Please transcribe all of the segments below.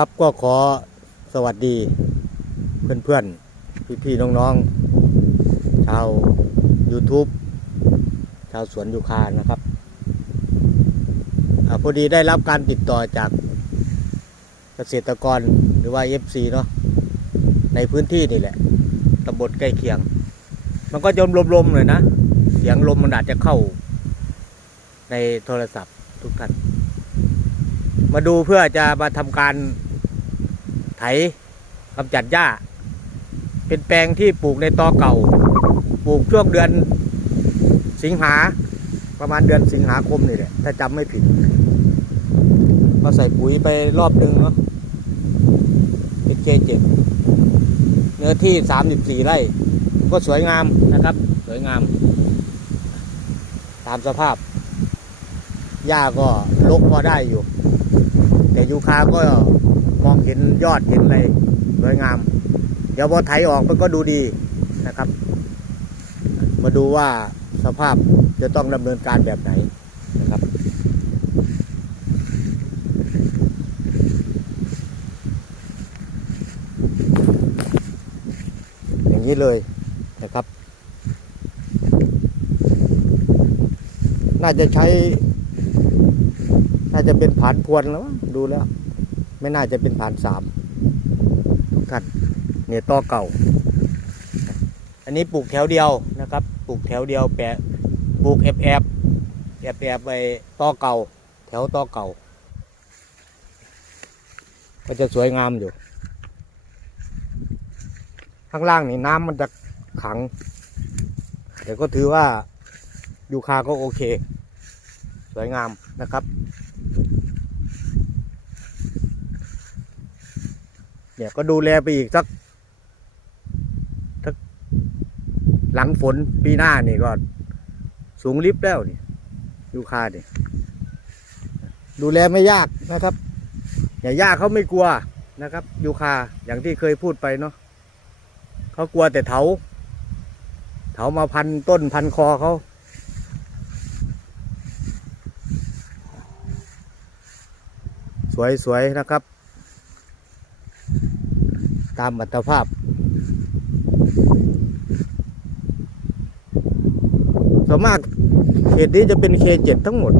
ครับก็ขอสวัสดีเพื่อนๆ พี่ๆ น้องๆ ชาว YouTube ชาวสวนยูคานะครับอพอดีได้รับการติดต่อจากเกษตรกรหรือว่า FC เนาะในพื้นที่นี่แหละตำบลใกล้เคียง มันก็จะลมๆเลยนะ เสียงลมมันอาจจะเข้า ในโทรศัพท์ทุกท่าน มาดูเพื่อจะมาทำการ ไถกำจัดหญ้า เป็นแปลงที่ปลูกในตอเก่า ปลูกช่วงเดือนสิงหาประมาณเดือนสิงหาคมนี่แหละ ถ้าจำไม่ผิด ก็ใส่ปุ๋ยไปรอบหนึ่งเนาะเป็นเคเจ็ดเนื้อที่สามสิบสี่ไร่ ก็สวยงามนะครับ สวยงาม ตามสภาพหญ้าก็ลกพอได้อยู่ แต่ยูคาก็ มองเห็นยอดเห็นอะไรสวยงาม เดี๋ยวพอไถออกมันก็ดูดีนะครับ มาดูว่าสภาพจะต้องดำเนินการแบบไหนนะครับอย่างนี้เลยนะครับ น่าจะใช้ น่าจะเป็นผานพวนแล้วดูแล้ว ไม่น่าจะเป็นผ่านสามทุกท่านเนี่ยต่อเก่า อันนี้ปลูกแถวเดียวนะครับ ปลูกแถวเดียวแปะปลูกแอบแอบแอบแอบไปต่อเก่า แถวต่อเก่า ก็จะสวยงามอยู่ ข้างล่างนี่น้ำมันจะขัง แต่ก็ถือว่ายูคาก็โอเค สวยงามนะครับ เนี่ยก็ดูแลไปอีกสักสักหลังฝนปีหน้านี่ก็สูงลิฟต์แล้วนี่ยูคาเนี่ยดูแลไม่ยากนะครับอย่ายากเขาไม่กลัวนะครับยูคาอย่างที่เคยพูดไปเนาะเขากลัวแต่เถาเถามาพันต้นพันคอเขาสวยๆนะครับ ตามอัตภาพส่วนมากเขตนี้จะเป็นเคเจ็ดทั้งหมด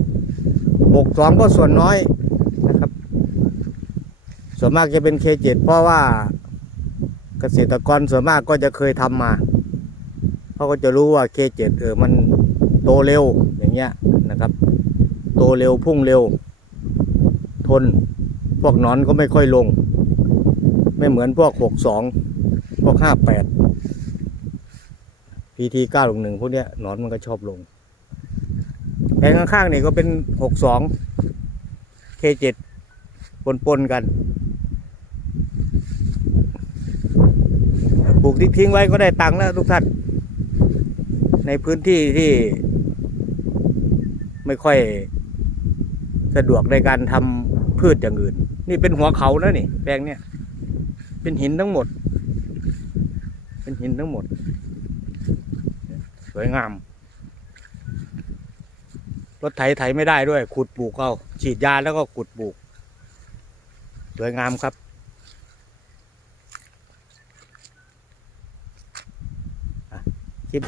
หกสองก็ส่วนน้อยนะครับ ส่วนมากจะเป็นเคเจ็ดเพราะว่าเกษตรกรส่วนมากก็จะเคยทำมาเขาก็จะรู้ว่าเคเจ็ดเออมันโตเร็วอย่างเงี้ยนะครับ โตเร็วพุ่งเร็ว ทน พวกนอนก็ไม่ค่อยลง ไม่เหมือนพวกหกสองพวกห้าแปดพีทีเก้าลงหนึ่งพวกเนี้ยหนอนมันก็ชอบลงแผงข้างๆนี่ก็เป็นหกสองเคเจ็ดปนปนๆกันปลูกทิ้งไว้ก็ได้ตังค์แล้วทุกท่านในพื้นที่ที่ ไม่ค่อยสะดวกในการทำพืชอย่างอื่น นี่เป็นหัวเขานะนี่แปลงเนี่ย เป็นหินทั้งหมด เป็นหินทั้งหมด สวยงาม รถไถไถไม่ได้ด้วย ขุดปลูกเอาฉีดยาแล้วก็ขุดปลูก สวยงามครับคลิป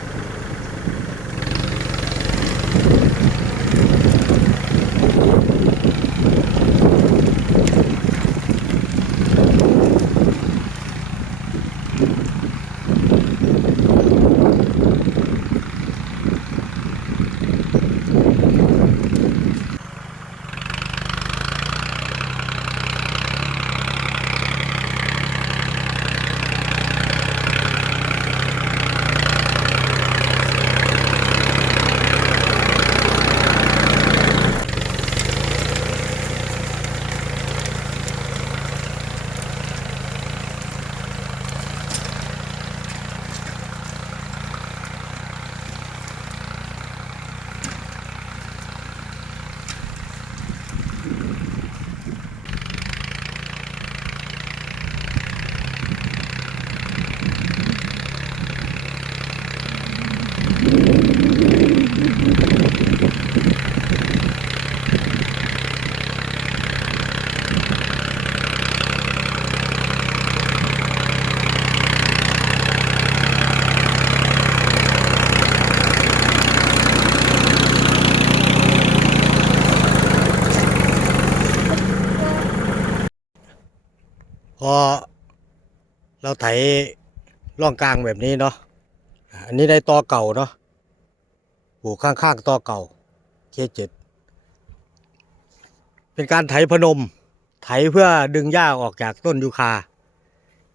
เราไถร่องกลางแบบนี้เนาะอันนี้ได้ตอเก่าเนาะปลูกข้างๆตอเก่าเคเจ็ดเป็นการไถพนม ไถเพื่อดึงหญ้าออกจากต้นยูคา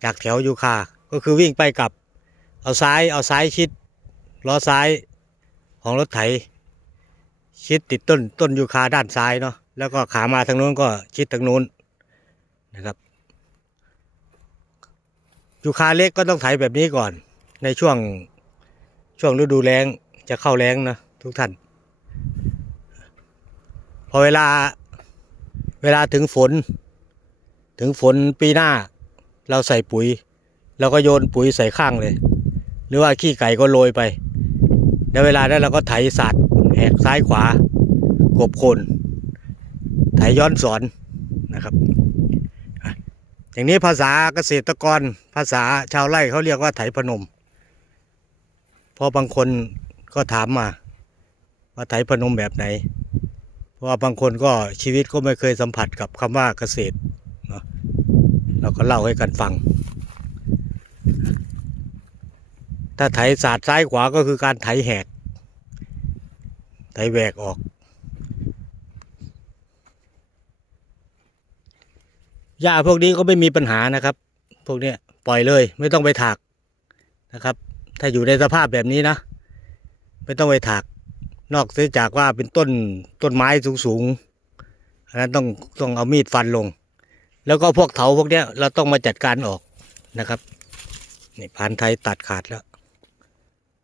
จากแถวยูคา ก็คือวิ่งไปกับ เอาซ้ายเอาซ้ายชิดล้อซ้ายของรถไถ ชิดติดต้นต้นยูคาด้านซ้ายเนาะแล้วก็ขามาทางนู้นก็ชิดทางนู้นนะครับ ยูคาเล็กก็ต้องไถแบบนี้ก่อน ในช่วงช่วงฤดูแล้งจะเข้าแล้งนะทุกท่าน พอเวลาเวลาถึงฝน ถึงฝนปีหน้า เราใส่ปุ๋ยเราก็โยนปุ๋ยใส่ข้างเลย หรือว่าขี้ไก่ก็โรยไป แล้วเวลานั้นเราก็ไถสัตว์แหกซ้ายขวา กบโคน ไถย้อนสอนนะครับ อย่างนี้ภาษาเกษตรกร ภาษาชาวไร่เขาเรียกว่าไถพนมเพราะบางคนก็ถามมาว่าไถพนมแบบไหน เพราะว่าบางคนก็ชีวิตก็ไม่เคยสัมผัสกับคำว่าเกษตรเนาะเราก็เล่าให้กันฟัง ถ้าไถศาสตร์ซ้ายขวาก็คือการไถแหก ไถแหวกออก หญ้าพวกนี้ก็ไม่มีปัญหานะครับ พวกเนี้ยปล่อยเลย ไม่ต้องไปถากนะครับ ถ้าอยู่ในสภาพแบบนี้นะ ไม่ต้องไปถาก นอกเสียจากว่าเป็นต้นต้นไม้สูงๆอันนั้นต้องต้องเอามีดฟันลง แล้วก็พวกเถาพวกเนี้ยเราต้องมาจัดการออกนะครับนี่พันธุ์ไทยตัดขาดแล้ว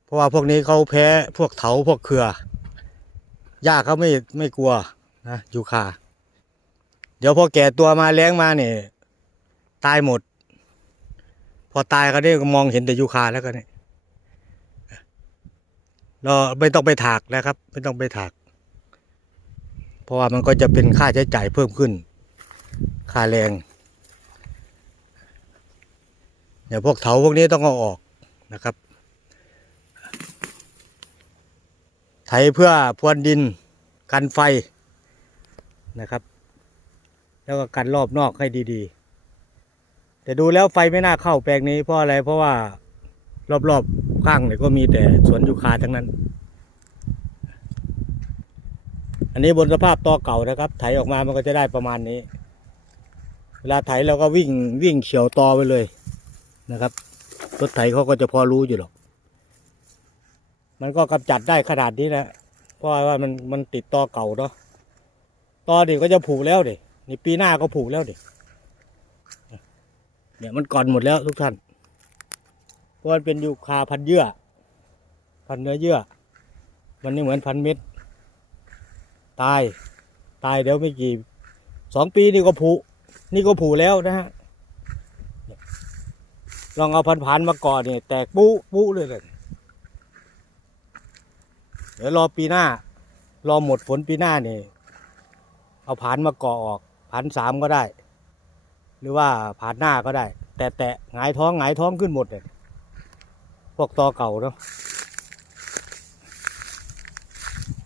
เพราะว่าพวกนี้เขาแพ้พวกเถาพวกเครือหญ้าเขาไม่ไม่กลัวนะยูคา เดี๋ยวพอแก่ตัวมาแล้งมาเนี่ยตายหมด พอตายก็ได้มองเห็นแต่ยูคาแล้วก็เนี่ยเราไม่ต้องไปถากนะครับ ไม่ต้องไปถาก เพราะว่ามันก็จะเป็นค่าใช้จ่ายเพิ่มขึ้น ค่าแรงเดี๋ยวพวกเถาพวกนี้ต้องเอาออกนะครับ ไถเพื่อพรวนดินกันไฟนะครับ แล้วก็กันรอบนอกให้ดีๆ แต่ดูแล้วไฟไม่น่าเข้าแปลงนี้เพราะอะไรเพราะว่ารอบๆข้างเนี่ยก็มีแต่สวนยูคาทั้งนั้น อันนี้บนสภาพตอเก่านะครับ ไถออกมามันก็จะได้ประมาณนี้ เวลาไถเราก็วิ่งวิ่งเฉียวตอไปเลยนะครับรถไถเขาก็จะพอรู้อยู่หรอก มันก็กำจัดได้ขนาดนี้แหละเพราะว่ามันมันติดตอเก่าเนาะตอเด็ก็จะผูกแล้วเด็ นี่ปีหน้าก็ผูกแล้วเด็เนี่ยมันก่อนหมดแล้วทุกท่านเพราะมันเป็นยูคาพันเยื่อ พันเนื้อเยื่อ มันไม่เหมือนพันเม็ดตาย ตายเดี๋ยวไม่กี่สองปีนี่ก็ผูนี่ก็ผูแล้วนะฮะลองเอาพันผ่านมาก่อนเนี่ยแตกปุ๊ปุ๊เลยเลยเดี๋ยวรอปีหน้ารอหมดฝนปีหน้านี่เอาผ่านมาก่อออก ผ่านสามก็ได้ หรือว่าผ่านหน้าก็ได้ แต่แตะหงายท้องหงายท้องขึ้นหมดเลยพวกตอเก่าเนาะ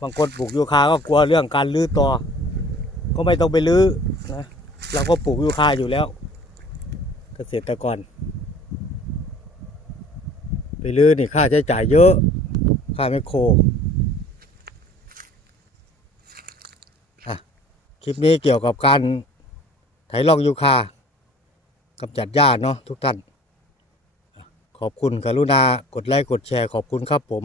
บางคนปลูกยูคาก็กลัวเรื่องการลื้อตอก็ไม่ต้องไปลื้อนะเราก็ปลูกยูคาอยู่แล้ว เกษตรกร ไปลื้อนี่ค่าใช้จ่ายเยอะ ค่าแมคโครอะ คลิปนี้เกี่ยวกับการไถลอกยูคากำจัดหญ้าเนาะทุกท่าน ขอบคุณกรุณากดไลค์กดแชร์ขอบคุณครับผม